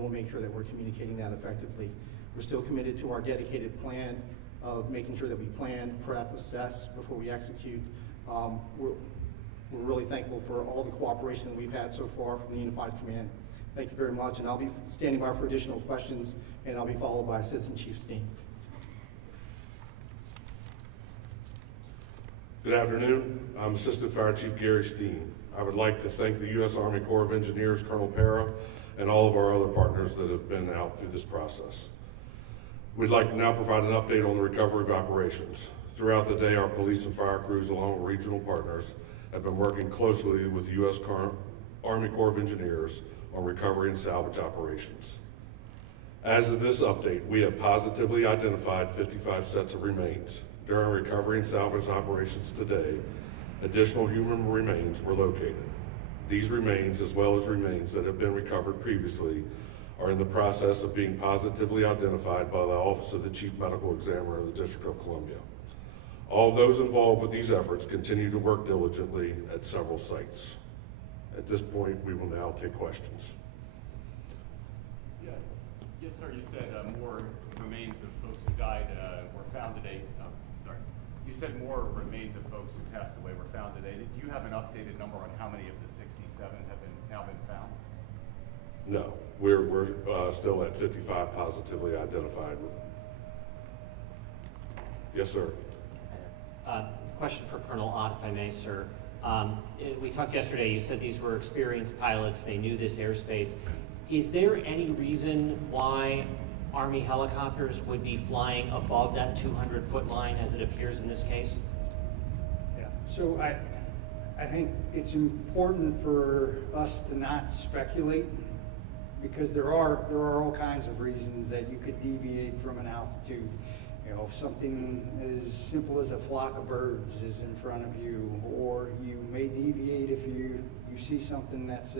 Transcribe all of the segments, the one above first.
we'll make sure that we're communicating that effectively. We're still committed to our dedicated plan of making sure that we plan, prep, assess before we execute. We're really thankful for all the cooperation that we've had so far from the Unified Command. Thank you very much, and I'll be standing by for additional questions, and I'll be followed by Assistant Chief Steen. Good afternoon. I'm Assistant Fire Chief Gary Steen. I would like to thank the U.S. Army Corps of Engineers, Colonel Para, and all of our other partners that have been out through this process. We'd like to now provide an update on the recovery of operations. Throughout the day, our police and fire crews, along with regional partners, have been working closely with the U.S. Army Corps of Engineers on recovery and salvage operations. As of this update, we have positively identified 55 sets of remains. During recovery and salvage operations today, additional human remains were located. These remains, as well as remains that have been recovered previously, are in the process of being positively identified by the Office of the Chief Medical Examiner of the District of Columbia. All those involved with these efforts continue to work diligently at several sites. At this point, we will now take questions. Yeah. Yes, sir. You said more remains of folks who died were found today. You said more remains of folks who passed away were found today. Do you have an updated number on how many of the 67 have now been found? No, we're still at 55 positively identified. Yes, sir. Question for Colonel Ott, if I may, sir. We talked yesterday, you said these were experienced pilots, they knew this airspace. Is there any reason why Army helicopters would be flying above that 200-foot line as it appears in this case? Yeah, so I think it's important for us to not speculate, because there are all kinds of reasons that you could deviate from an altitude. You know, something as simple as a flock of birds is in front of you, or you may deviate if you see something that's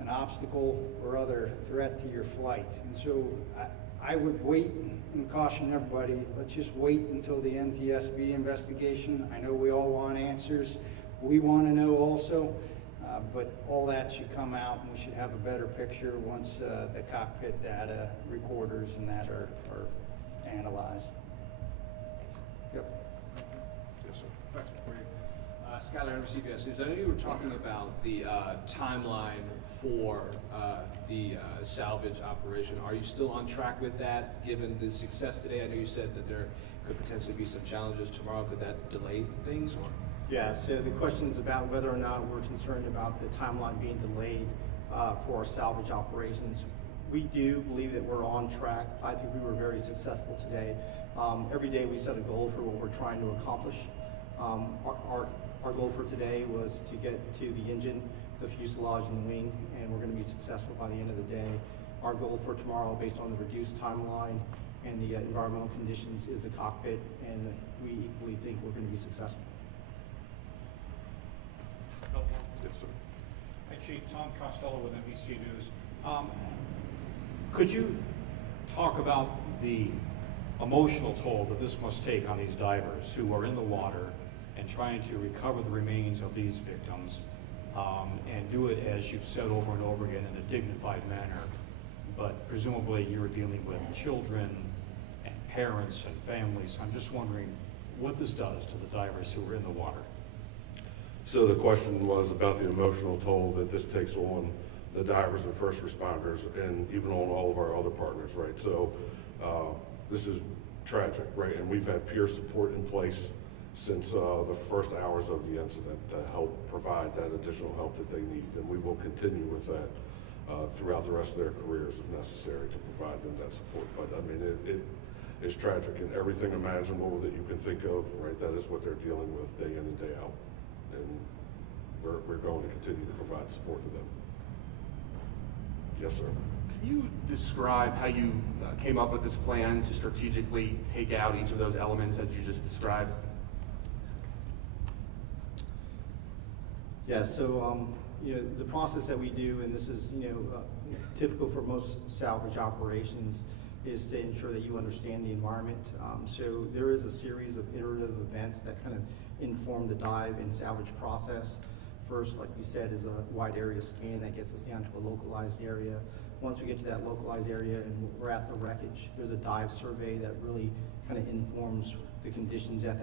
an obstacle or other threat to your flight. And so I would wait and caution everybody, let's just wait until the NTSB investigation. I know we all want answers. We want to know also, but all that should come out, and we should have a better picture once the cockpit data recorders and that are analyzed. Yep. Yes, sir. Question for you. Skylar, CBS News. I know you were talking about the timeline for the salvage operation. Are you still on track with that, given the success today? I know you said that there could potentially be some challenges tomorrow. Could that delay things? Or? Yeah, so the question is about whether or not we're concerned about the timeline being delayed for our salvage operations. We do believe that we're on track. I think we were very successful today. Every day we set a goal for what we're trying to accomplish. Our goal for today was to get to the engine, the fuselage, and the wing, and we're going to be successful by the end of the day. Our goal for tomorrow, based on the reduced timeline and the environmental conditions, is the cockpit, and we equally think we're going to be successful. Yes, sir. Hi, Chief. Tom Costello with NBC News. Could you talk about the emotional toll that this must take on these divers who are in the water and trying to recover the remains of these victims, and do it, as you've said over and over again, in a dignified manner, but presumably you're dealing with children and parents and families. I'm just wondering what this does to the divers who are in the water. So the question was about the emotional toll that this takes on the divers and first responders, and even on all of our other partners, right? So this is tragic, right? And we've had peer support in place since the first hours of the incident to help provide that additional help that they need. And we will continue with that throughout the rest of their careers if necessary to provide them that support. But I mean, it is tragic, and everything imaginable that you can think of, right? That is what they're dealing with day in and day out. And we're going to continue to provide support to them. Yes, sir. Can you describe how you came up with this plan to strategically take out each of those elements that you just described? Yeah, so you know, the process that we do, and this is typical for most salvage operations, is to ensure that you understand the environment. So there is a series of iterative events that kind of inform the dive and salvage process. first, like we said, is a wide area scan that gets us down to a localized area. Once we get to that localized area and we're at the wreckage, there's a dive survey that really kind of informs the conditions at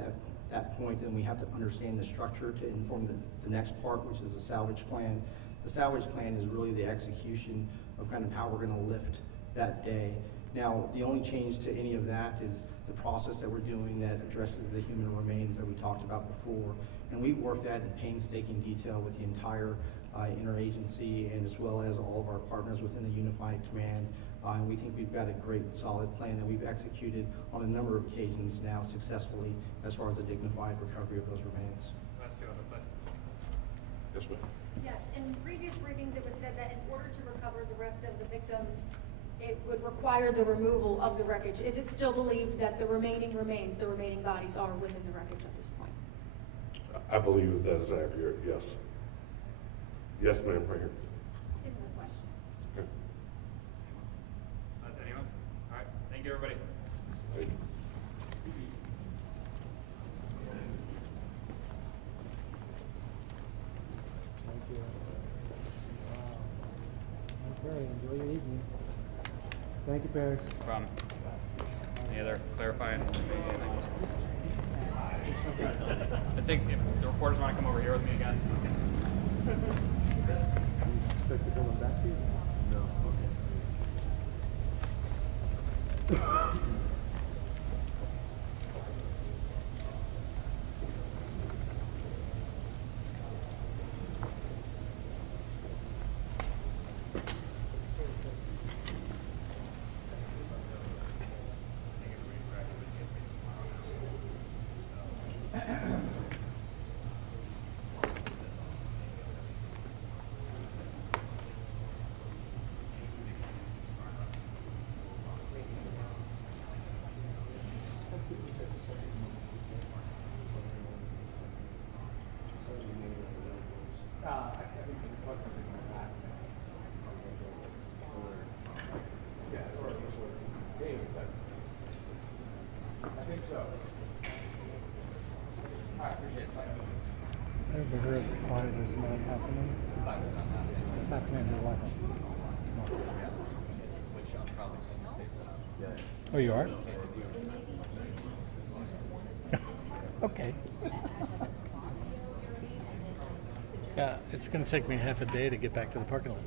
that point, and we have to understand the structure to inform the next part, which is the salvage plan. The salvage plan is really the execution of kind of how we're going to lift that day. Now, the only change to any of that is the process that we're doing that addresses the human remains that we talked about before. And we've worked that in painstaking detail with the entire interagency and as well as all of our partners within the Unified Command. And we think we've got a great solid plan that we've executed on a number of occasions now successfully as far as the dignified recovery of those remains. Yes, ma'am. Yes, in previous briefings, it was said that in order to recover the rest of the victims, it would require the removal of the wreckage. Is it still believed that the remaining remains, the remaining bodies are within the wreckage at this point? I believe that is accurate, yes. Yes, ma'am, right here. Similar question. Okay. Anyone? All right, thank you, everybody. Thank you. Thank you. Okay, enjoy your evening. Thank you, Paris. No problem. Any other clarifying? I think if the reporters want to come over here with me again. Expect to come back to you? No. Okay. Ever heard of fire is not happening? It's happening in what? Oh, you are? Okay. Yeah, it's going to take me half a day to get back to the parking lot.